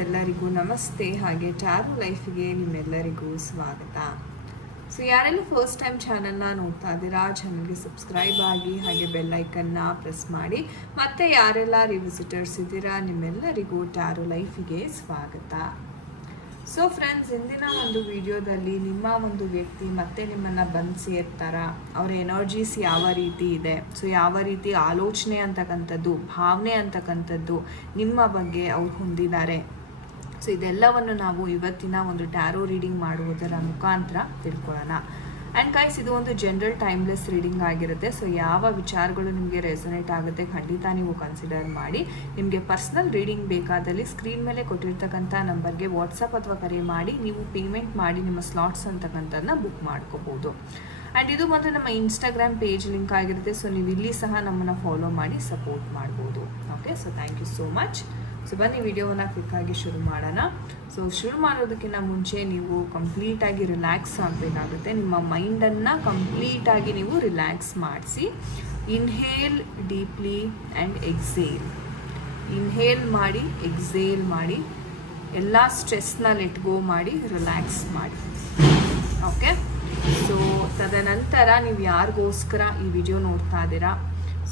ಎಲ್ಲರಿಗೂ ನಮಸ್ತೆ. ಹಾಗೆ ಟ್ಯಾರೋ ಲೈಫಿಗೆ ನಿಮ್ಮೆಲ್ಲರಿಗೂ ಸ್ವಾಗತ. ಸೊ ಯಾರೆಲ್ಲ ಫಸ್ಟ್ ಟೈಮ್ ಚಾನಲ್ನ ನೋಡ್ತಾ ಇದ್ದೀರಾ, ಚಾನಲ್ಗೆ ಸಬ್ಸ್ಕ್ರೈಬ್ ಆಗಿ ಹಾಗೆ ಬೆಲ್ ಐಕನ್ನ ಪ್ರೆಸ್ ಮಾಡಿ. ಮತ್ತು ಯಾರೆಲ್ಲ ರಿವಿಸಿಟರ್ಸ್ ಇದ್ದೀರಾ ನಿಮ್ಮೆಲ್ಲರಿಗೂ ಟ್ಯಾರೋ ಲೈಫಿಗೆ ಸ್ವಾಗತ. ಸೊ ಫ್ರೆಂಡ್ಸ್, ಇಂದಿನ ಒಂದು ವಿಡಿಯೋದಲ್ಲಿ ನಿಮ್ಮ ಒಂದು ವ್ಯಕ್ತಿ ಮತ್ತೆ ನಿಮ್ಮನ್ನು ಬಂದು ಸೇರ್ತಾರ, ಅವರ ಎನರ್ಜೀಸ್ ಯಾವ ರೀತಿ ಇದೆ, ಸೊ ಯಾವ ರೀತಿ ಆಲೋಚನೆ ಅಂತಕ್ಕಂಥದ್ದು, ಭಾವನೆ ಅಂತಕ್ಕಂಥದ್ದು ನಿಮ್ಮ ಬಗ್ಗೆ ಅವ್ರು ಹೊಂದಿದ್ದಾರೆ. ಸೊ ಇದೆಲ್ಲವನ್ನು ನಾವು ಇವತ್ತಿನ ಒಂದು ಟ್ಯಾರೋ ರೀಡಿಂಗ್ ಮಾಡುವುದರ ಮುಖಾಂತರ ತಿಳ್ಕೊಳ್ಳೋಣ. ಆ್ಯಂಡ್ ಗೈಸ್, ಇದು ಒಂದು ಜನರಲ್ ಟೈಮ್ಲೆಸ್ ರೀಡಿಂಗ್ ಆಗಿರುತ್ತೆ. ಸೊ ಯಾವ ವಿಚಾರಗಳು ನಿಮಗೆ ರೆಸೊನೇಟ್ ಆಗುತ್ತೆ ಖಂಡಿತ ನೀವು ಕನ್ಸಿಡರ್ ಮಾಡಿ. ನಿಮಗೆ ಪರ್ಸ್ನಲ್ ರೀಡಿಂಗ್ ಬೇಕಾದಲ್ಲಿ ಸ್ಕ್ರೀನ್ ಮೇಲೆ ಕೊಟ್ಟಿರ್ತಕ್ಕಂಥ ನಂಬರ್ಗೆ ವಾಟ್ಸಪ್ ಅಥವಾ ಕರೆ ಮಾಡಿ ನೀವು ಪೇಮೆಂಟ್ ಮಾಡಿ ನಿಮ್ಮ ಸ್ಲಾಟ್ಸ್ ಅಂತಕ್ಕಂಥದ್ದನ್ನ ಬುಕ್ ಮಾಡ್ಕೋಬೋದು. ಆ್ಯಂಡ್ ಇದು ಬಂದು ನಮ್ಮ ಇನ್ಸ್ಟಾಗ್ರಾಮ್ ಪೇಜ್ ಲಿಂಕ್ ಆಗಿರುತ್ತೆ. ಸೊ ನೀವು ಇಲ್ಲಿ ಸಹ ನಮ್ಮನ್ನು ಫಾಲೋ ಮಾಡಿ ಸಪೋರ್ಟ್ ಮಾಡ್ಬೋದು. Okay, so thank you so much. So ಬನ್ನಿ ವಿಡಿಯೋವನ್ನು ಕ್ವಿಕ್ಕಾಗಿ ಶುರು ಮಾಡೋಣ. ಸೊ ಶುರು ಮಾಡೋದಕ್ಕಿಂತ ಮುಂಚೆ ನೀವು ಕಂಪ್ಲೀಟಾಗಿ ರಿಲ್ಯಾಕ್ಸ್ ಆಗಬೇಕಾಗುತ್ತೆ. ನಿಮ್ಮ ಮೈಂಡನ್ನು ಕಂಪ್ಲೀಟಾಗಿ ನೀವು ರಿಲ್ಯಾಕ್ಸ್ ಮಾಡಿಸಿ. Inhale deeply and exhale. Inhale ಮಾಡಿ, ಎಕ್ಸೇಲ್ ಮಾಡಿ, ಎಲ್ಲ ಸ್ಟ್ರೆಸ್ನ ಲೆಟ್ ಗೋ ಮಾಡಿ, ರಿಲ್ಯಾಕ್ಸ್ ಮಾಡಿ. ಓಕೆ, ಸೊ ತದನಂತರ ನೀವು ಯಾರಿಗೋಸ್ಕರ ಈ ವಿಡಿಯೋ ನೋಡ್ತಾ ಇದ್ದೀರಾ,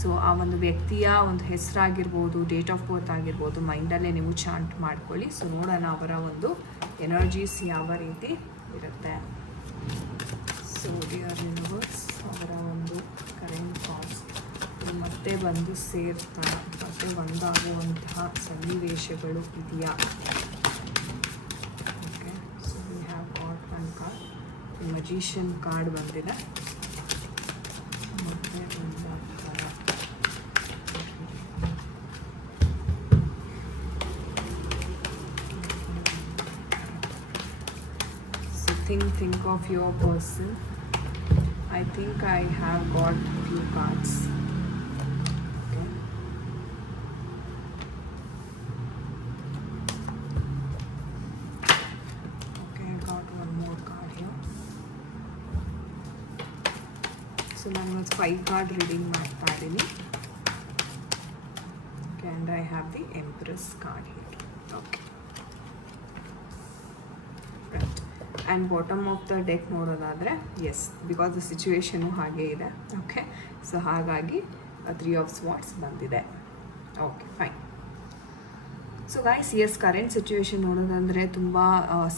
ಸೊ ಆ ಒಂದು ವ್ಯಕ್ತಿಯ ಒಂದು ಹೆಸರಾಗಿರ್ಬೋದು, ಡೇಟ್ ಆಫ್ ಬರ್ತ್ ಆಗಿರ್ಬೋದು, ಮೈಂಡಲ್ಲೇ ನೀವು ಚಾಂಟ್ ಮಾಡ್ಕೊಳ್ಳಿ. ಸೊ ನೋಡೋಣ ಅವರ ಒಂದು ಎನರ್ಜೀಸ್ ಯಾವ ರೀತಿ ಇರುತ್ತೆ. ಸೊ ಡಿಯರ್ ಯೂನಿವರ್ಸ್, ಅವರ ಒಂದು ಕರೆಂಟ್ ಥಾಟ್ಸ್ ಮತ್ತೆ ಬಂದು ಸೇರ್ತಾರ, ಮತ್ತೆ ಒಂದಾಗುವಂತಹ ಸನ್ನಿವೇಶಗಳು ಇದೆಯಾ? Okay, so we have got one card. Magician card ಬಂದಿದೆ. ಮತ್ತೆ think of your person. I think I have got few cards. Okay. Okay, I got one more card here. So ನಾನು 5 card reading ಮಾಡ್ತಾ ಇದ್ದೀನಿ. Okay, and I have the Empress card here. Okay. Right. And bottom of the deck ನೋಡೋದಾದರೆ yes, because the situation ಹಾಗೇ ಇದೆ. Okay, so ಹಾಗಾಗಿ 3 of swords ಬಂದಿದೆ. Okay, fine. So guys, yes, current situation ನೋಡೋದಂದರೆ ತುಂಬ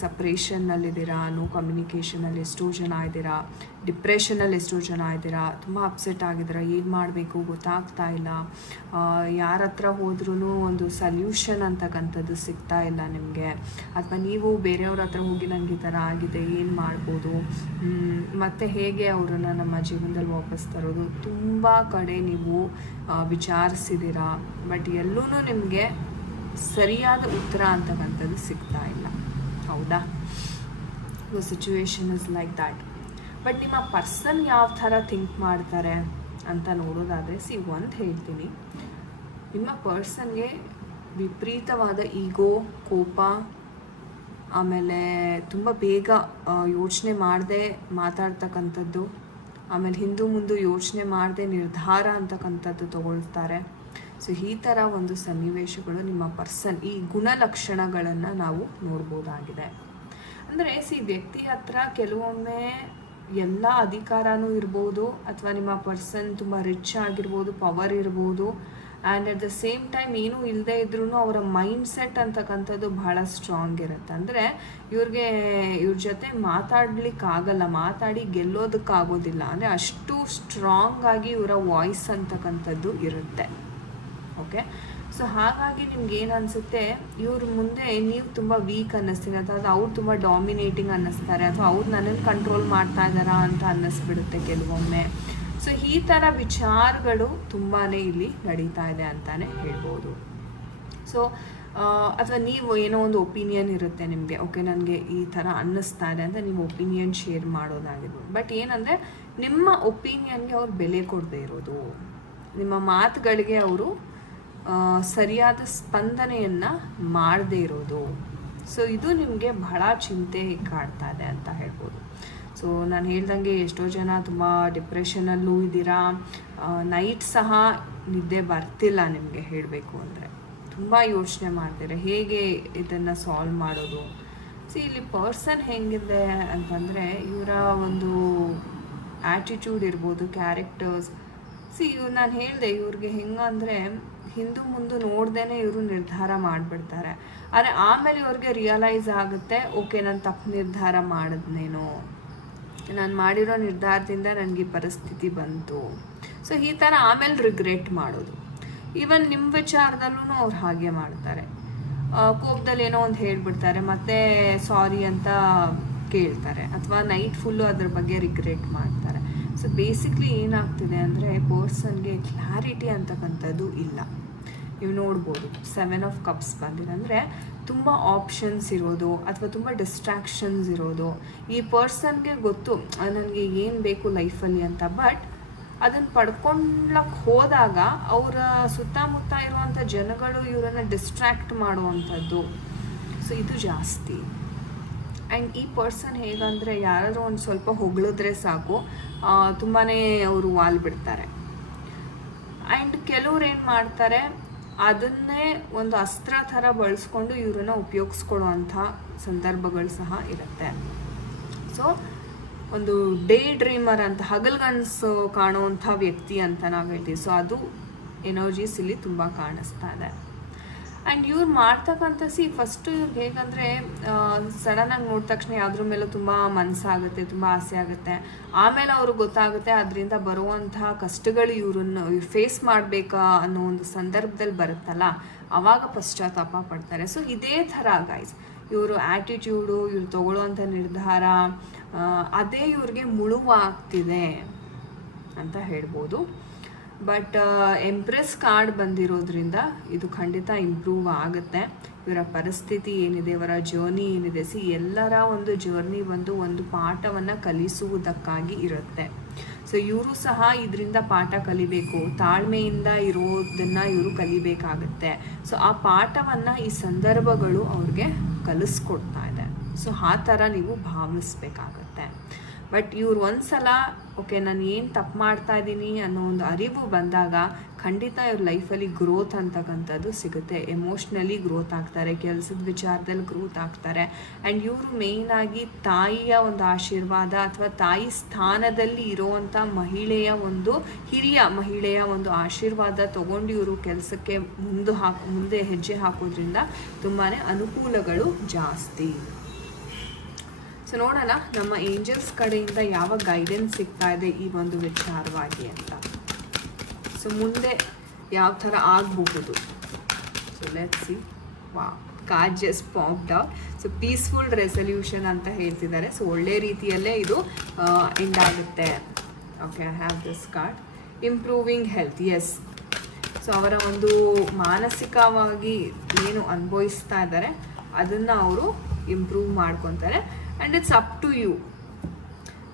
ಸಪ್ರೇಷನ್ನಲ್ಲಿದ್ದೀರಾ, ನೋ ಕಮ್ಯುನಿಕೇಷನಲ್ಲಿ ಎಷ್ಟೋ ಜನ ಇದ್ದೀರಾ, ಡಿಪ್ರೆಷನಲ್ಲಿ ಎಷ್ಟೋ ಜನ ಇದ್ದೀರಾ, ತುಂಬ ಅಪ್ಸೆಟ್ ಆಗಿದ್ದೀರಾ, ಏನು ಮಾಡಬೇಕು ಗೊತ್ತಾಗ್ತಾ ಇಲ್ಲ, ಯಾರ ಹತ್ರ ಹೋದ್ರೂ ಒಂದು ಸಲ್ಯೂಷನ್ ಅಂತಕ್ಕಂಥದ್ದು ಸಿಗ್ತಾ ಇಲ್ಲ ನಿಮಗೆ, ಅಥವಾ ನೀವು ಬೇರೆಯವ್ರ ಹತ್ರ ಹೋಗಿ ನನಗೆ ಈ ಥರ ಆಗಿದೆ, ಏನು ಮಾಡ್ಬೋದು, ಮತ್ತು ಹೇಗೆ ಅವರನ್ನು ನಮ್ಮ ಜೀವನದಲ್ಲಿ ವಾಪಸ್ ತರೋದು, ತುಂಬ ಕಡೆ ನೀವು ವಿಚಾರಿಸಿದ್ದೀರಾ, ಬಟ್ ಎಲ್ಲೂ ನಿಮಗೆ ಸರಿಯಾದ ಉತ್ತರ ಅಂತಕ್ಕಂಥದ್ದು ಸಿಗ್ತಾ ಇಲ್ಲ. ಹೌದಾ? The situation is like that. But ನಿಮ್ಮ ಪರ್ಸನ್ ಯಾವ ಥರ ಥಿಂಕ್ ಮಾಡ್ತಾರೆ ಅಂತ ನೋಡೋದಾದರೆ, ಒಂದು ಹೇಳ್ತೀನಿ, ನಿಮ್ಮ ಪರ್ಸನ್ಗೆ ವಿಪರೀತವಾದ ಈಗೋ, ಕೋಪ, ಆಮೇಲೆ ತುಂಬ ಬೇಗ ಯೋಚನೆ ಮಾಡದೆ ಮಾತಾಡ್ತಕ್ಕಂಥದ್ದು, ಆಮೇಲೆ ಹಿಂದೂ ಮುಂದೆ ಯೋಚನೆ ಮಾಡದೆ ನಿರ್ಧಾರ ಅಂತಕ್ಕಂಥದ್ದು ತಗೊಳ್ತಾರೆ. ಸೊ ಈ ಥರ ಒಂದು ಸನ್ನಿವೇಶಗಳು ನಿಮ್ಮ ಪರ್ಸನ್, ಈ ಗುಣಲಕ್ಷಣಗಳನ್ನು ನಾವು ನೋಡ್ಬೋದಾಗಿದೆ. ಅಂದರೆ ವ್ಯಕ್ತಿ ಹತ್ರ ಕೆಲವೊಮ್ಮೆ ಎಲ್ಲ ಅಧಿಕಾರನೂ ಇರ್ಬೋದು, ಅಥವಾ ನಿಮ್ಮ ಪರ್ಸನ್ ತುಂಬ ರಿಚ್ ಆಗಿರ್ಬೋದು, ಪವರ್ ಇರ್ಬೋದು, and at the same time ಏನೂ ಇಲ್ಲದೆ ಇದ್ರೂ ಅವರ ಮೈಂಡ್ ಸೆಟ್ ಅಂತಕ್ಕಂಥದ್ದು ಬಹಳ ಸ್ಟ್ರಾಂಗ್ ಇರುತ್ತೆ. ಅಂದರೆ ಇವ್ರ ಜೊತೆ ಮಾತಾಡ್ಲಿಕ್ಕಾಗಲ್ಲ, ಮಾತಾಡಿ ಗೆಲ್ಲೋದಕ್ಕಾಗೋದಿಲ್ಲ, ಅಂದರೆ ಅಷ್ಟು ಸ್ಟ್ರಾಂಗ್ ಆಗಿ ಇವರ ವಾಯ್ಸ್ ಅಂತಕ್ಕಂಥದ್ದು ಇರುತ್ತೆ. ಓಕೆ, ಸೊ ಹಾಗಾಗಿ ನಿಮ್ಗೆ ಏನು ಅನಿಸುತ್ತೆ, ಇವ್ರ ಮುಂದೆ ನೀವು ತುಂಬ ವೀಕ್ ಅನ್ನಿಸ್ತೀರ, ಅಥವಾ ಅವ್ರು ತುಂಬ ಡಾಮಿನೇಟಿಂಗ್ ಅನ್ನಿಸ್ತಾರೆ, ಅಥವಾ ಅವ್ರು ನನ್ನನ್ನು ಕಂಟ್ರೋಲ್ ಮಾಡ್ತಾ ಇದ್ದಾರಾ ಅಂತ ಅನ್ನಿಸ್ಬಿಡುತ್ತೆ ಕೆಲವೊಮ್ಮೆ. ಸೊ ಈ ಥರ ವಿಚಾರಗಳು ತುಂಬಾ ಇಲ್ಲಿ ನಡೀತಾ ಇದೆ ಅಂತಲೇ ಹೇಳ್ಬೋದು. ಸೊ ಅಥವಾ ನೀವು ಏನೋ ಒಂದು ಒಪಿನಿಯನ್ ಇರುತ್ತೆ ನಿಮಗೆ, ಓಕೆ ನನಗೆ ಈ ಥರ ಅನ್ನಿಸ್ತಾ ಇದೆ ಅಂತ ನೀವು ಒಪಿನಿಯನ್ ಶೇರ್ ಮಾಡೋದಾಗಿರ್ಬೋದು. ಬಟ್ ಏನಂದರೆ ನಿಮ್ಮ ಒಪಿನಿಯನ್ಗೆ ಅವ್ರು ಬೆಲೆ ಕೊಡದೇ ಇರೋದು, ನಿಮ್ಮ ಮಾತುಗಳಿಗೆ ಅವರು ಸರಿಯಾದ ಸ್ಪಂದನೆಯನ್ನು ಮಾಡದೇ ಇರೋದು. ಸೊ ಇದು ನಿಮಗೆ ಬಹಳ ಚಿಂತೆ ಕಾಡ್ತಾ ಇದೆ ಅಂತ ಹೇಳ್ಬೋದು. ಸೊ ನಾನು ಹೇಳ್ದಂಗೆ ಎಷ್ಟೋ ಜನ ತುಂಬ ಡಿಪ್ರೆಷನಲ್ಲೂ ಇದ್ದೀರಾ, ನೈಟ್ ಸಹ ನಿದ್ದೆ ಬರ್ತಿಲ್ಲ ನಿಮಗೆ ಹೇಳಬೇಕು ಅಂದರೆ. ತುಂಬ ಯೋಚನೆ ಮಾಡ್ತಾರೆ ಹೇಗೆ ಇದನ್ನು ಸಾಲ್ವ್ ಮಾಡೋದು. ಇಲ್ಲಿ ಪರ್ಸನ್ ಹೆಂಗಿದೆ ಅಂತಂದರೆ ಇವರ ಒಂದು ಆ್ಯಟಿಟ್ಯೂಡ್ ಇರ್ಬೋದು, ಕ್ಯಾರೆಕ್ಟರ್ಸ್. ನಾನು ಹೇಳಿದೆ ಇವ್ರಿಗೆ ಹೆಂಗಂದರೆ ಹಿಂದು ಮುಂದೆ ನೋಡ್ದೇ ಇವರು ನಿರ್ಧಾರ ಮಾಡಿಬಿಡ್ತಾರೆ. ಆದರೆ ಆಮೇಲೆ ಇವ್ರಿಗೆ ರಿಯಲೈಸ್ ಆಗುತ್ತೆ, ಓಕೆ ನಾನು ತಪ್ಪು ನಿರ್ಧಾರ ಮಾಡಿದ್ನೇನೋ, ನಾನು ಮಾಡಿರೋ ನಿರ್ಧಾರದಿಂದ ನನಗೆ ಈ ಪರಿಸ್ಥಿತಿ ಬಂತು. ಈ ಥರ ಆಮೇಲೆ ರಿಗ್ರೆಟ್ ಮಾಡೋದು. ಈವನ್ ನಿಮ್ಮ ವಿಚಾರದಲ್ಲೂ ಅವ್ರು ಹಾಗೆ ಮಾಡ್ತಾರೆ. ಕೋಪದಲ್ಲಿ ಏನೋ ಒಂದು ಹೇಳ್ಬಿಡ್ತಾರೆ, ಮತ್ತೆ ಸಾರಿ ಅಂತ ಕೇಳ್ತಾರೆ, ಅಥವಾ ನೈಟ್ ಫುಲ್ಲು ಅದ್ರ ಬಗ್ಗೆ ರಿಗ್ರೆಟ್ ಮಾಡ್ತಾರೆ. ಬೇಸಿಕ್ಲಿ ಏನಾಗ್ತಿದೆ ಅಂದರೆ ಪರ್ಸನ್ಗೆ ಕ್ಲಾರಿಟಿ ಅಂತಕ್ಕಂಥದ್ದು ಇಲ್ಲ. ನೀವು ನೋಡ್ಬೋದು 7 ಆಫ್ ಕಪ್ಸ್ ಬಂದಿದೆ ಅಂದರೆ ತುಂಬ ಆಪ್ಷನ್ಸ್ ಇರೋದು ಅಥವಾ ತುಂಬ ಡಿಸ್ಟ್ರಾಕ್ಷನ್ಸ್ ಇರೋದು. ಈ ಪರ್ಸನ್ಗೆ ಗೊತ್ತು ನನಗೆ ಏನು ಬೇಕು ಲೈಫಲ್ಲಿ ಅಂತ, ಬಟ್ ಅದನ್ನು ಪಡ್ಕೊಳ್ಳಕ್ಕೆ ಹೋದಾಗ ಅವರ ಸುತ್ತಮುತ್ತ ಇರುವಂಥ ಜನಗಳು ಇವರನ್ನು ಡಿಸ್ಟ್ರ್ಯಾಕ್ಟ್ ಮಾಡುವಂಥದ್ದು. ಇದು ಜಾಸ್ತಿ. ಆ್ಯಂಡ್ ಈ ಪರ್ಸನ್ ಹೇಗಂದರೆ ಯಾರಾದರೂ ಒಂದು ಸ್ವಲ್ಪ ಹೊಗಳಿದ್ರೆ ಸಾಕು ತುಂಬಾ ಅವರು ವಾಲ್ಬಿಡ್ತಾರೆ. ಆ್ಯಂಡ್ ಕೆಲವ್ರು ಏನು ಮಾಡ್ತಾರೆ, ಅದನ್ನೇ ಒಂದು ಅಸ್ತ್ರ ಥರ ಬಳಸ್ಕೊಂಡು ಇವರನ್ನು ಉಪಯೋಗಿಸ್ಕೊಳ್ಳುವಂಥ ಸಂದರ್ಭಗಳು ಸಹ ಇರುತ್ತೆ. ಒಂದು ಡೇ ಡ್ರೀಮರ್ ಅಂತ, ಹಗಲ್ಗನಸು ಕಾಣುವಂಥ ವ್ಯಕ್ತಿ ಅಂತ ನಾವು ಹೇಳ್ತೀವಿ. ಅದು ಎನರ್ಜೀಸ್ ಇಲ್ಲಿ ತುಂಬ ಕಾಣಿಸ್ತಾ ಇದೆ. ಆ್ಯಂಡ್ ಇವ್ರು ಮಾಡ್ತಕ್ಕಂಥ ಫಸ್ಟು ಇವ್ರಿಗೆ ಹೇಗಂದರೆ ಸಡನ್ನಾಗಿ ನೋಡಿದ ತಕ್ಷಣ ಯಾವುದ್ರ ಮೇಲೂ ತುಂಬ ಮನಸ್ಸಾಗುತ್ತೆ, ತುಂಬ ಆಸೆ ಆಗುತ್ತೆ. ಆಮೇಲೆ ಅವ್ರಿಗೆ ಗೊತ್ತಾಗುತ್ತೆ ಅದರಿಂದ ಬರುವಂತಹ ಕಷ್ಟಗಳು ಇವ್ರನ್ನ ಫೇಸ್ ಮಾಡಬೇಕಾ ಅನ್ನೋ ಒಂದು ಸಂದರ್ಭದಲ್ಲಿ ಬರುತ್ತಲ್ಲ, ಆವಾಗ ಪಶ್ಚಾತ್ತಾಪ ಪಡ್ತಾರೆ. ಇದೇ ಥರ ಗೈಸ್ ಇವರು ಆ್ಯಟಿಟ್ಯೂಡು, ಇವ್ರು ತಗೊಳ್ಳೋವಂಥ ನಿರ್ಧಾರ ಅದೇ ಇವ್ರಿಗೆ ಮುಳುವಾಗ್ತಿದೆ ಅಂತ ಹೇಳ್ಬೋದು. ಬಟ್ ಎಂಪ್ರೆಸ್ ಕಾರ್ಡ್ ಬಂದಿರೋದ್ರಿಂದ ಇದು ಖಂಡಿತ ಇಂಪ್ರೂವ್ ಆಗುತ್ತೆ. ಇವರ ಪರಿಸ್ಥಿತಿ ಏನಿದೆ, ಇವರ ಜರ್ನಿ ಏನಿದೆ, ಎಲ್ಲರ ಒಂದು ಜರ್ನಿ ಒಂದು ಪಾಠವನ್ನು ಕಲಿಸುವುದಕ್ಕಾಗಿ ಇರುತ್ತೆ. ಇವರು ಸಹ ಇದರಿಂದ ಪಾಠ ಕಲಿಬೇಕು, ತಾಳ್ಮೆಯಿಂದ ಇರೋದನ್ನು ಇವರು ಕಲಿಬೇಕಾಗತ್ತೆ. ಆ ಪಾಠವನ್ನು ಈ ಸಂದರ್ಭಗಳು ಅವ್ರಿಗೆ ಕಲಿಸ್ಕೊಡ್ತಾ ಇದೆ. ಆ ಥರ ನೀವು ಭಾವಿಸ್ಬೇಕಾಗತ್ತೆ. ಬಟ್ ಇವ್ರು ಒಂದ್ಸಲ ಓಕೆ ನಾನು ಏನು ತಪ್ಪು ಮಾಡ್ತಾ ಇದ್ದೀನಿ ಅನ್ನೋ ಒಂದು ಅರಿವು ಬಂದಾಗ ಖಂಡಿತ ಇವ್ರ ಲೈಫಲ್ಲಿ ಗ್ರೋತ್ ಅಂತಕ್ಕಂಥದ್ದು ಸಿಗುತ್ತೆ. ಎಮೋಷ್ನಲಿ ಗ್ರೋತ್ ಆಗ್ತಾರೆ, ಕೆಲಸದ ವಿಚಾರದಲ್ಲಿ ಗ್ರೋತ್ ಆಗ್ತಾರೆ. ಆ್ಯಂಡ್ ಇವರು ಮೇಯ್ನಾಗಿ ತಾಯಿಯ ಒಂದು ಆಶೀರ್ವಾದ ಅಥವಾ ತಾಯಿ ಸ್ಥಾನದಲ್ಲಿ ಇರೋವಂಥ ಹಿರಿಯ ಮಹಿಳೆಯ ಒಂದು ಆಶೀರ್ವಾದ ತೊಗೊಂಡು ಇವರು ಕೆಲಸಕ್ಕೆ ಮುಂದೆ ಹೆಜ್ಜೆ ಹಾಕೋದ್ರಿಂದ ತುಂಬಾ ಅನುಕೂಲಗಳು ಜಾಸ್ತಿ. ನೋಡೋಣ ನಮ್ಮ ಏಂಜಲ್ಸ್ ಕಡೆಯಿಂದ ಯಾವ ಗೈಡೆನ್ಸ್ ಸಿಗ್ತಾ ಇದೆ ಈ ಒಂದು ವಿಚಾರವಾಗಿ ಅಂತ. ಮುಂದೆ ಯಾವ ಥರ ಆಗಬಹುದು. Let's see. Card just popped out. Peaceful resolution ಅಂತ ಹೇಳ್ತಿದ್ದಾರೆ. ಒಳ್ಳೆ ರೀತಿಯಲ್ಲೇ ಇದು ಎಂಡ್ ಆಗುತ್ತೆ. Okay, I have this card. Improving health. Yes. ಅವರ ಒಂದು ಮಾನಸಿಕವಾಗಿ ಏನು ಅನುಭವಿಸ್ತಾ ಇದ್ದಾರೆ ಅದನ್ನು ಅವರು ಇಂಪ್ರೂವ್ ಮಾಡ್ಕೊತಾರೆ. And it's up to you.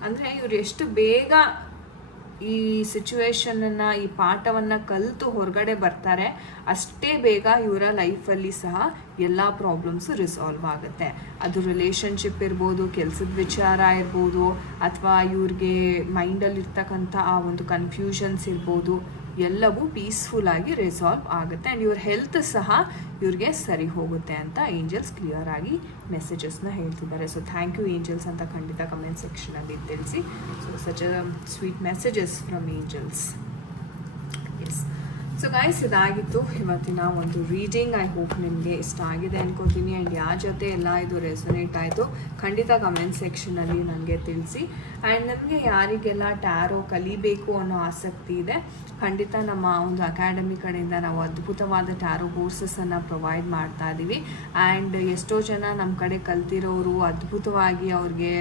ಅಂದರೆ ಇವರು ಎಷ್ಟು ಬೇಗ ಈ ಸಿಚುವೇಶನನ್ನು, ಈ ಪಾಠವನ್ನು ಕಲಿತು ಹೊರಗಡೆ ಬರ್ತಾರೆ, ಅಷ್ಟೇ ಬೇಗ ಇವರ ಲೈಫಲ್ಲಿ ಸಹ ಎಲ್ಲ ಪ್ರಾಬ್ಲಮ್ಸು ರಿಸಾಲ್ವ್ ಆಗುತ್ತೆ. ಅದು ರಿಲೇಷನ್ಶಿಪ್ ಇರ್ಬೋದು, ಕೆಲಸದ ವಿಚಾರ ಇರ್ಬೋದು, ಅಥವಾ ಇವ್ರಿಗೆ ಮೈಂಡಲ್ಲಿರ್ತಕ್ಕಂಥ ಆ ಒಂದು ಕನ್ಫ್ಯೂಷನ್ಸ್ ಇರ್ಬೋದು, ಎಲ್ಲವೂ ಪೀಸ್ಫುಲ್ಲಾಗಿ ರಿಸಾಲ್ವ್ ಆಗುತ್ತೆ. ಆ್ಯಂಡ್ ಇವ್ರ ಹೆಲ್ತ್ ಸಹ ಇವ್ರಿಗೆ ಸರಿ ಹೋಗುತ್ತೆ ಅಂತ ಏಂಜಲ್ಸ್ ಕ್ಲಿಯರ್ ಆಗಿ ಮೆಸೇಜಸ್ನ ಹೇಳ್ತಿದ್ದಾರೆ. ಥ್ಯಾಂಕ್ ಯು ಏಂಜಲ್ಸ್ ಅಂತ ಖಂಡಿತ ಕಮೆಂಟ್ ಸೆಕ್ಷನಲ್ಲಿ ತಿಳಿಸಿ. Such a sweet messages from angels. Yes. Guys, ಇದಾಗಿತ್ತು ಇವತ್ತಿನ ಒಂದು ರೀಡಿಂಗ್. ಐ ಹೋಪ್ ನಿಮಗೆ ಇಷ್ಟ ಆಗಿದೆ ಅನ್ಕೋತೀನಿ. ಆ್ಯಂಡ್ ಯಾರ ಜೊತೆ ಎಲ್ಲ ಇದು ರೆಸೊನೇಟ್ ಆಯಿತು ಖಂಡಿತ ಕಮೆಂಟ್ ಸೆಕ್ಷನಲ್ಲಿ ನನಗೆ ತಿಳಿಸಿ. ಆ್ಯಂಡ್ ನನಗೆ ಯಾರಿಗೆಲ್ಲ ಟ್ಯಾರೋ ಕಲಿಬೇಕು ಅನ್ನೋ ಆಸಕ್ತಿ ಇದೆ, ಖಂಡಿತ ನಮ್ಮ ಒಂದು ಅಕಾಡೆಮಿ ಕಡೆಯಿಂದ ನಾವು ಅದ್ಭುತವಾದ ಟ್ಯಾರೋ ಕೋರ್ಸಸನ್ನು ಪ್ರೊವೈಡ್ ಮಾಡ್ತಾ ಇದ್ದೀವಿ. ಆ್ಯಂಡ್ ಎಷ್ಟೋ ಜನ ನಮ್ಮ ಕಡೆ ಕಲ್ತಿರೋರು ಅದ್ಭುತವಾಗಿ ಅವ್ರಿಗೆ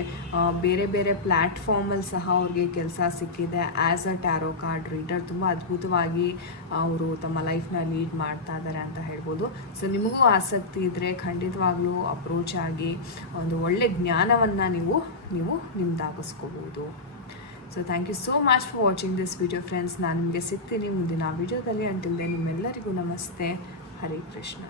ಬೇರೆ ಬೇರೆ ಪ್ಲ್ಯಾಟ್ಫಾರ್ಮಲ್ಲಿ ಸಹ ಅವ್ರಿಗೆ ಕೆಲಸ ಸಿಕ್ಕಿದೆ. As a tarot card reader ತುಂಬ ಅದ್ಭುತವಾಗಿ ಅವರು ತಮ್ಮ ಲೈಫ್ನ ಲೀಡ್ ಮಾಡ್ತಾ ಇದ್ದಾರೆ ಅಂತ ಹೇಳ್ಬೋದು. ನಿಮಗೂ ಆಸಕ್ತಿ ಇದ್ದರೆ ಖಂಡಿತವಾಗ್ಲೂ ಅಪ್ರೋಚ್ ಆಗಿ ಒಂದು ಒಳ್ಳೆ ಜ್ಞಾನವನ್ನು ನೀವು ನಿಮ್ದಾಗಿಸ್ಕೋಬೋದು. Thank you so much for watching this video friends. ನಾನು ನಿಮಗೆ ಸಿಗ್ತೀನಿ ಮುಂದಿನ ವಿಡಿಯೋದಲ್ಲಿ. ಅಂಟಿಲ್ ದೆನ್ ನಿಮ್ಮೆಲ್ಲರಿಗೂ ನಮಸ್ತೆ. ಹರೇ ಕೃಷ್ಣ.